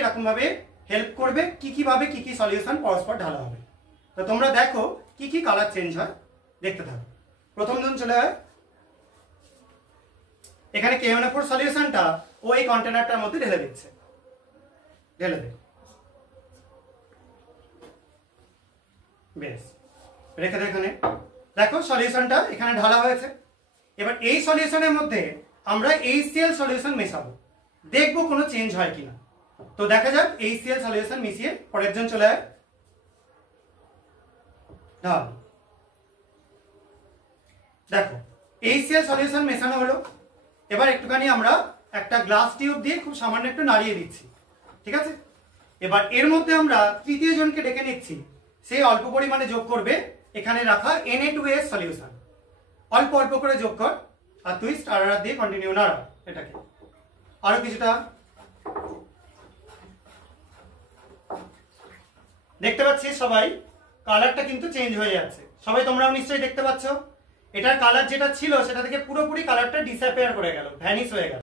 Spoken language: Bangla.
এরকম ভাবে হেল্প করবে কি কিভাবে কি কি সলিউশন পরস্পর ঢালা হবে। তো তোমরা দেখো কি কি কালার চেঞ্জ হয়, দেখতে থাকো। প্রথম জন চলে হয়, এখানে KNO4 সলিউশনটা ও এই কন্টেনারটার মধ্যে ঢেলে দিচ্ছে, ঢেলে দে, বেশ রেখে দে। এখানে দেখো সলিউশনটা এখানে ঢালা হয়েছে। এবার এই সলিউশনের মধ্যে আমরা HCl সলিউশন মেশাবো, দেখবো কোনো চেঞ্জ হয় কিনা। তো দেখা যাক HCl সলিউশন মিশিয়ে পরের জন চলে যায়, ঢাল। দেখো HCl সলিউশন মেশানো হলো। এবার একটুখানি আমরা একটা গ্লাস টিউব দিয়ে খুব সামান্য একটু নাড়িয়ে দিচ্ছি, ঠিক আছে। এবার এর মধ্যে আমরা তৃতীয় জনকে ডেকে নিচ্ছি, সে অল্প পরিমাণে যোগ করবে এখানে রাখা Na2S সলিউশন। অল্প অল্প করে যোগ কর, আর তুই স্টারার দিয়ে কন্টিনিউ নাড়া এটাকে আরো কিছুটা। দেখতে পাচ্ছিস সবাই কালারটা কিন্তু চেঞ্জ হয়ে যাচ্ছে, সবাই তোমরাও নিশ্চয়ই দেখতে পাচ্ছ। এটার কালার যেটা ছিল সেটা থেকে পুরোপুরি কালারটা ডিসঅ্যাপিয়ার করে গেল, ভ্যানিশ হয়ে গেল।